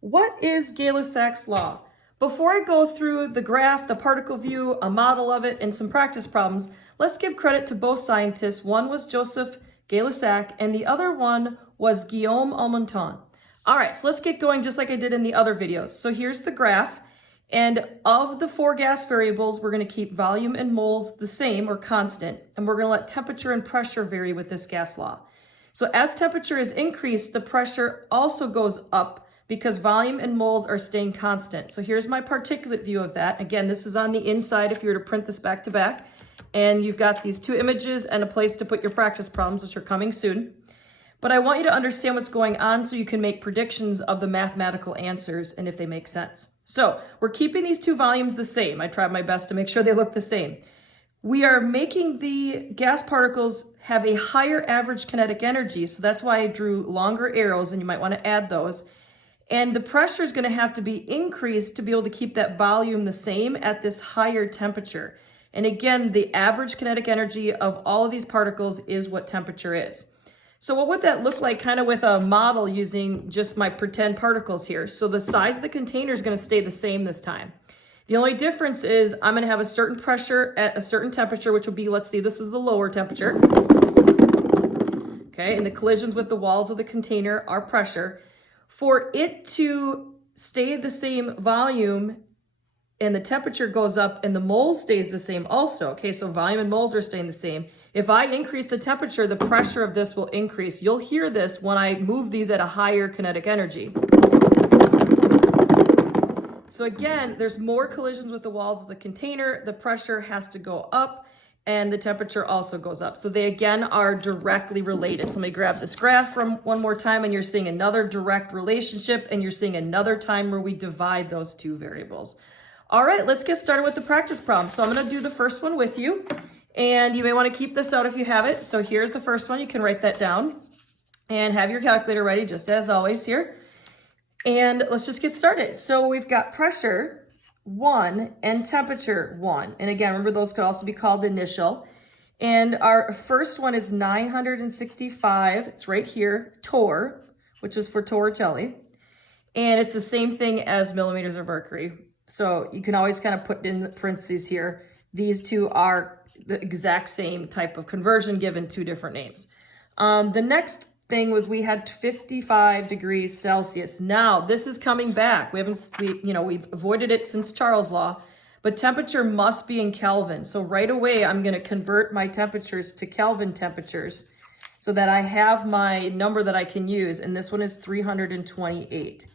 What is Gay-Lussac's law? Before I go through the graph, the particle view, a model of it, and some practice problems, let's give credit to both scientists. One was Joseph Gay-Lussac, and the other one was Guillaume Amonton. All right, so let's get going just like I did in the other videos. So here's the graph, and of the four gas variables, we're going to keep volume and moles the same or constant, and we're going to let temperature and pressure vary with this gas law. So as temperature is increased, the pressure also goes up because volume and moles are staying constant. So here's my particulate view of that. Again, this is on the inside if you were to print this back to back. And you've got these two images and a place to put your practice problems, which are coming soon. But I want you to understand what's going on so you can make predictions of the mathematical answers and if they make sense. So we're keeping these two volumes the same. I tried my best to make sure they look the same. We are making the gas particles have a higher average kinetic energy. So that's why I drew longer arrows, and you might want to add those. And the pressure is going to have to be increased to be able to keep that volume the same at this higher temperature. And again, the average kinetic energy of all of these particles is what temperature is. So what would that look like kind of with a model using just my pretend particles here? So the size of the container is going to stay the same this time. The only difference is I'm going to have a certain pressure at a certain temperature, which will be, let's see, this is the lower temperature. Okay, and the collisions with the walls of the container are pressure. For it to stay the same volume and the temperature goes up and the mole stays the same also. Okay, so volume and moles are staying the same. If I increase the temperature, the pressure of this will increase. You'll hear this when I move these at a higher kinetic energy. So again, there's more collisions with the walls of the container. The pressure has to go up and the temperature also goes up. So they again are directly related. So let me grab this graph from one more time, and you're seeing another direct relationship, and you're seeing another time where we divide those two variables. All right, let's get started with the practice problem. So I'm going to do the first one with you, and you may want to keep this out if you have it. So here's the first one. You can write that down and have your calculator ready, just as always here. And let's just get started. So we've got pressure 1 and temperature 1. And again, remember those could also be called initial. And our first one is 965. It's right here, torr, which is for torricelli. And it's the same thing as millimeters of mercury. So you can always kind of put in the parentheses here. These two are the exact same type of conversion given two different names. The next thing was we had 55 degrees Celsius. Now this is coming back. We've avoided it since Charles' law, but temperature must be in Kelvin. So right away, I'm going to convert my temperatures to Kelvin temperatures so that I have my number that I can use. And this one is 328.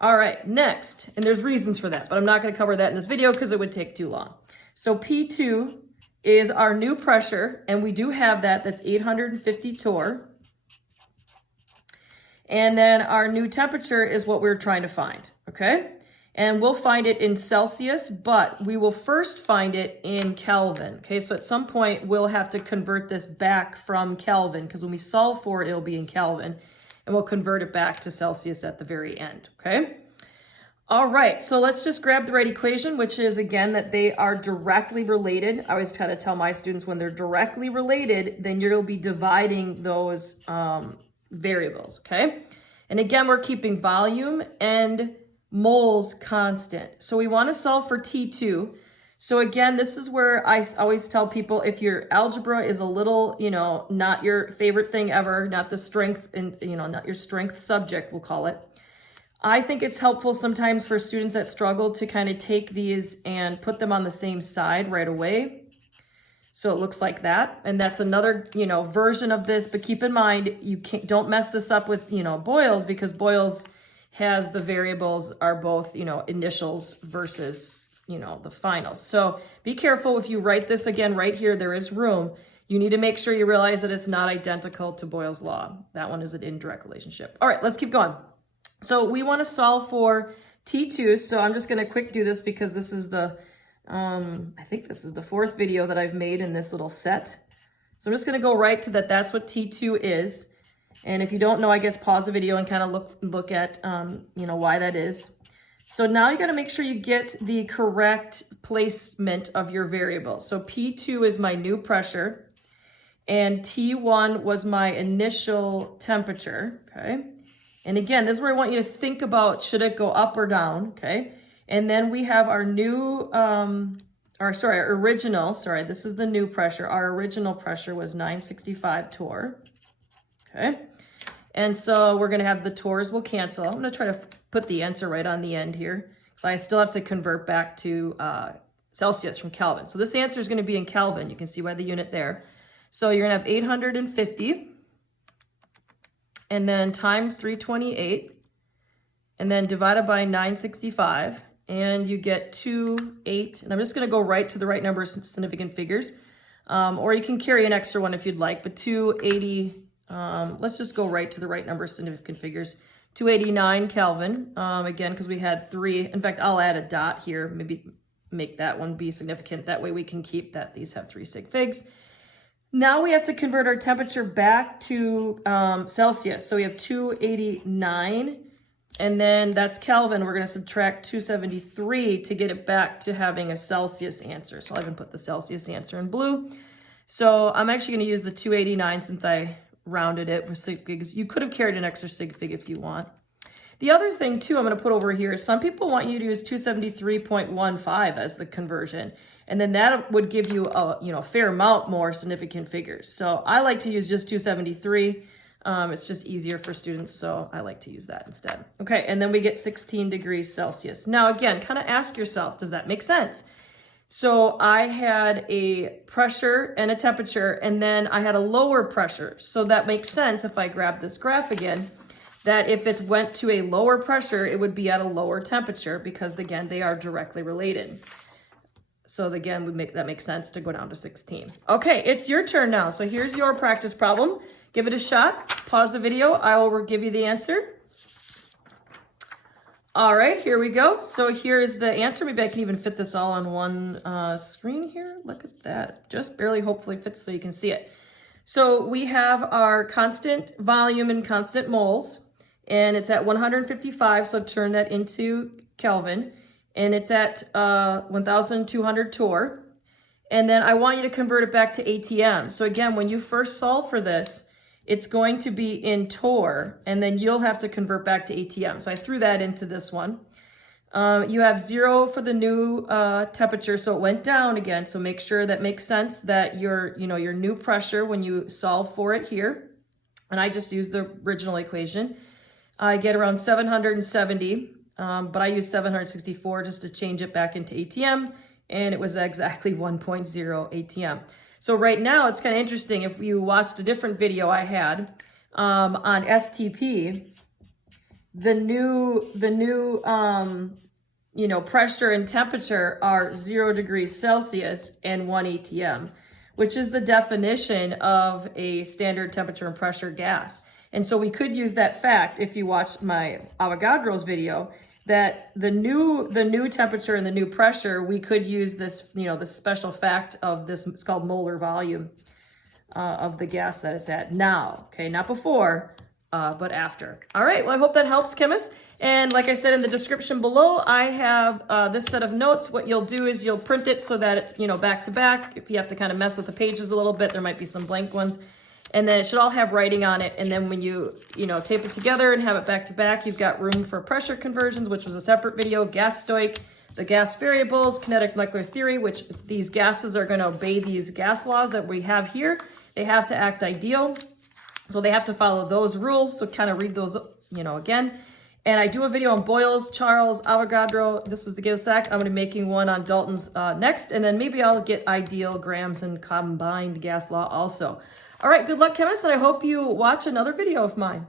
All right, next, and there's reasons for that, but I'm not going to cover that in this video because it would take too long. So P2 is our new pressure, and we do have that. That's 850 torr. And then our new temperature is what we're trying to find, okay? And we'll find it in Celsius, but we will first find it in Kelvin, okay? So at some point, we'll have to convert this back from Kelvin, because when we solve for it, it'll be in Kelvin, and we'll convert it back to Celsius at the very end, okay? All right, so let's just grab the right equation, which is, again, that they are directly related. I always try to tell my students when they're directly related, then you'll be dividing those variables, okay? And again, we're keeping volume and moles constant. So we want to solve for T2. So again, this is where I always tell people if your algebra is a little, not your favorite thing ever, not the strength, and not your strength subject, we'll call it. I think it's helpful sometimes for students that struggle to kind of take these and put them on the same side right away. So it looks like that. And that's another, version of this. But keep in mind, don't mess this up with, Boyle's, because Boyle's has the variables are both, initials versus, the finals. So be careful if you write this again right here, there is room. You need to make sure you realize that it's not identical to Boyle's law. That one is an indirect relationship. All right, let's keep going. So we want to solve for T2. So I'm just going to quick do this because this is the I think this is the fourth video that I've made in this little set. So I'm just going to go right to that. That's what T2 is. And if you don't know, I guess pause the video and kind of look at, why that is. So now you got to make sure you get the correct placement of your variable. So P2 is my new pressure and T1 was my initial temperature. Okay. And again, this is where I want you to think about, should it go up or down, okay? And then we have our new, this is the new pressure. Our original pressure was 965 torr, okay? And so we're gonna have the torrs will cancel. I'm gonna try to put the answer right on the end here, because I still have to convert back to Celsius from Kelvin. So this answer is gonna be in Kelvin. You can see by the unit there. So you're gonna have 850, and then times 328, and then divided by 965, and you get 2.8, and I'm just gonna go right to the right number of significant figures, or you can carry an extra one if you'd like, but 280, let's just go right to the right number of significant figures, 289 Kelvin, again, because we had 3, in fact, I'll add a dot here, maybe make that one be significant, that way we can keep that these have 3 sig figs. Now we have to convert our temperature back to Celsius. So we have 289, and then that's Kelvin. We're going to subtract 273 to get it back to having a Celsius answer. So I'll even put the Celsius answer in blue. So I'm actually going to use the 289 since I rounded it with sig figs. You could have carried an extra sig fig if you want. The other thing too I'm going to put over here is some people want you to use 273.15 as the conversion. And then that would give you a fair amount more significant figures. So I like to use just 273. It's just easier for students, so I like to use that instead. Okay, and then we get 16 degrees Celsius. Now again, kind of ask yourself, does that make sense? So I had a pressure and a temperature, and then I had a lower pressure. So that makes sense if I grab this graph again, that if it went to a lower pressure, it would be at a lower temperature because again, they are directly related. So again, that makes sense to go down to 16. Okay, it's your turn now. So here's your practice problem. Give it a shot. Pause the video. I will give you the answer. All right, here we go. So here's the answer. Maybe I can even fit this all on one screen here. Look at that. Just barely hopefully fits so you can see it. So we have our constant volume and constant moles, and it's at 155. So turn that into Kelvin. And it's at 1,200 torr. And then I want you to convert it back to ATM. So again, when you first solve for this, it's going to be in torr, and then you'll have to convert back to ATM. So I threw that into this one. You have 0 for the new temperature, so it went down again. So make sure that makes sense that your new pressure when you solve for it here, and I just used the original equation, I get around 770. But I used 764 just to change it back into ATM, and it was exactly 1.0 ATM. So right now it's kind of interesting. If you watched a different video I had on STP, the new pressure and temperature are 0 degrees Celsius and 1 ATM, which is the definition of a standard temperature and pressure gas. And so we could use that fact if you watched my Avogadro's video, that the new temperature and the new pressure, we could use this, the special fact of this, it's called molar volume of the gas that it's at now, okay? Not before, but after. All right, well, I hope that helps, chemists. And like I said in the description below, I have this set of notes. What you'll do is you'll print it so that it's, back to back. If you have to kind of mess with the pages a little bit, there might be some blank ones. And then it should all have writing on it. And then when you tape it together and have it back to back, you've got room for pressure conversions, which was a separate video, gas stoic, the gas variables, kinetic molecular theory, which these gases are going to obey these gas laws that we have here. They have to act ideal. So they have to follow those rules. So kind of read those, again. And I do a video on Boyle's, Charles, Avogadro. This is the Gay-Lussac. I'm going to be making one on Dalton's next. And then maybe I'll get ideal, Graham's, and combined gas law also. All right, good luck, chemists, and I hope you watch another video of mine.